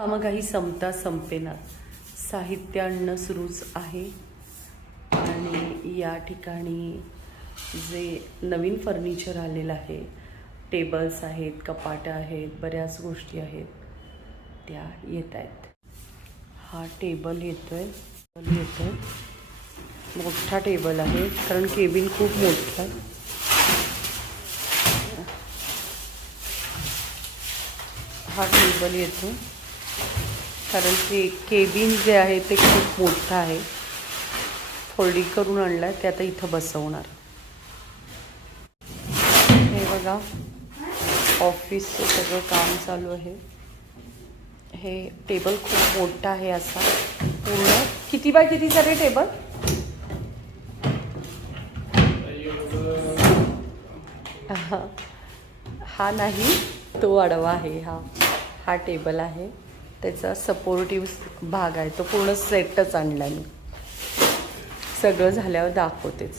कामं काही संपता संपेना, साहित्य आणणं सुरूच आहे. आणि या ठिकाणी जे नवीन फर्निचर आलेलं आहे, टेबल्स आहेत, कपाटं आहेत, बऱ्याच गोष्टी आहेत, त्या येत आहेत. हा टेबल येतोय, मोठा टेबल आहे कारण केबिन खूप मोठं आहे. हा टेबल येतो कारण केबिन जे आहे ते खूप मोठं आहे. फोल्डिंग करून आणलं आहे, ते आता इथं बसवणार. हे बघा, ऑफिसचं सगळं काम चालू आहे. हे टेबल खूप मोठा आहे, असा पूर्ण. किती बाय कितीचा रे टेबल? हा नाही, तो आडवा आहे. हा टेबल आहे, त्याचा सपोर्टिव्ह भाग आहे. तो पूर्ण सेटच आणला मी. सगळं झाल्यावर दाखवतेच.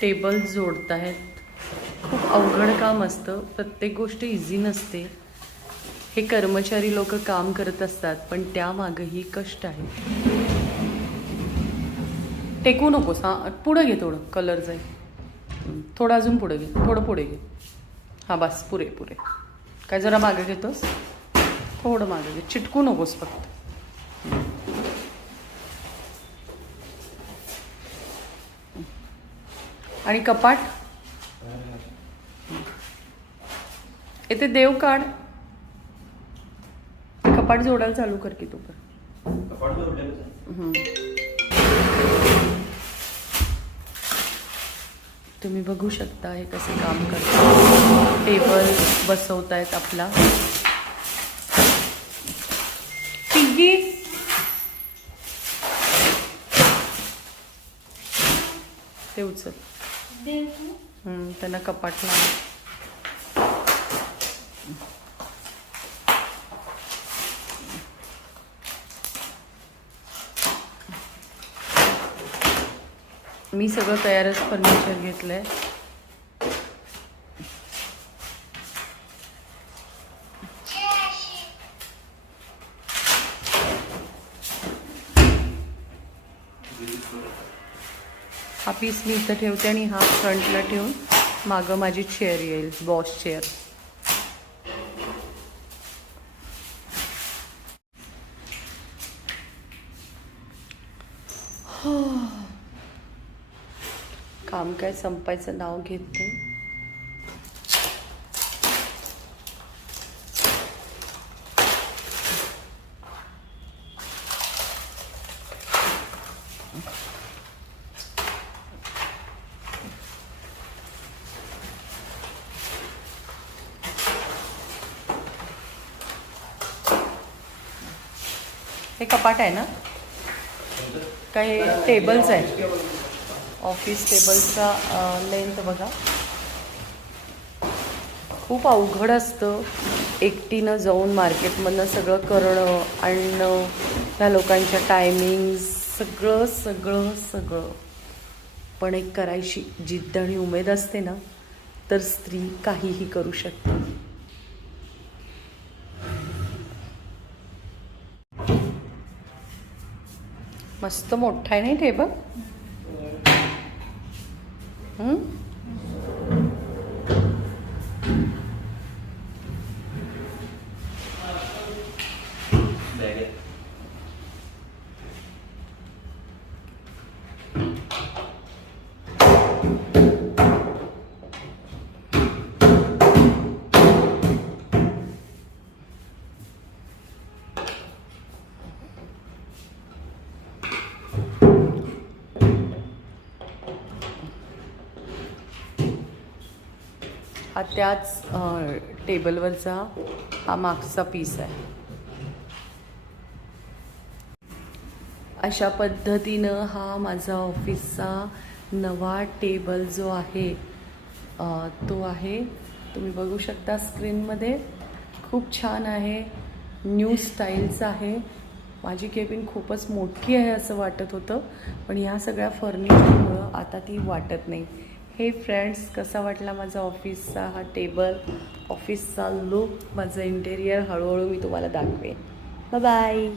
टेबल जोडतायत, खूप अवघड काम असतं. प्रत्येक गोष्ट इझी नसते. हे कर्मचारी लोक काम करत असतात, पण त्यामागेही कष्ट आहे. टेकू नकोस. हां, पुढं घे, थोडं कलर जाईल. थोडं अजून पुढं घे, थोडं पुढे घे. हां बस, पुरे. काय जरा मागे घेतोस? थोडं मागे घे, चिटकू नकोस फक्त. आणि कपाट येते, देव काढ. कपाट जोडायला चालू कर की तू पण. तुम्ही बघू शकता हे कसं काम करतात. टेबल बसवतायत आपला. पिग्गी, ते उचल. त्यांना कपाट लाव. मी सगळं तयारच फर्निचर घेतलंय. हा पीस मी इथं ठेवते आणि हा फ्रंटला ठेवून मागं माझी चेअर येईल, बॉस चेअर. काम काय संपायचं नाव घेत नाही. हे कपाट आहे ना? काय टेबल्स आहे? ऑफिस टेबलचा लेंथ बघा, खूप अवघड असतं. एकटीनं जाऊन मार्केटमधनं सगळं करणं, आणणं, ह्या लोकांच्या टायमिंग, सगळं. पण एक करायची जिद्द आणि उमेद असते ना, तर स्त्री काहीही करू शकते. मस्त मोठा आहे नाही टेबल? हा त्याच टेबलवरचा हा मागचा पीस आहे. अशा पद्धतीनं हा माझा ऑफिसचा नवा टेबल जो आहे तो आहे. तुम्ही बघू शकता स्क्रीनमध्ये. खूप छान आहे, न्यू स्टाईलचं आहे. माझी केबिन खूपच मोठी आहे असं वाटत होतं, पण ह्या सगळ्या फर्निचरमुळं आता ती वाटत नाही. हे फ्रेंड्स, कसा वाटला माझा ऑफिसचा हा टेबल, ऑफिसचा लुक, माझं इंटेरियर हळूहळू मी तुम्हाला दाखवेन. Bye bye.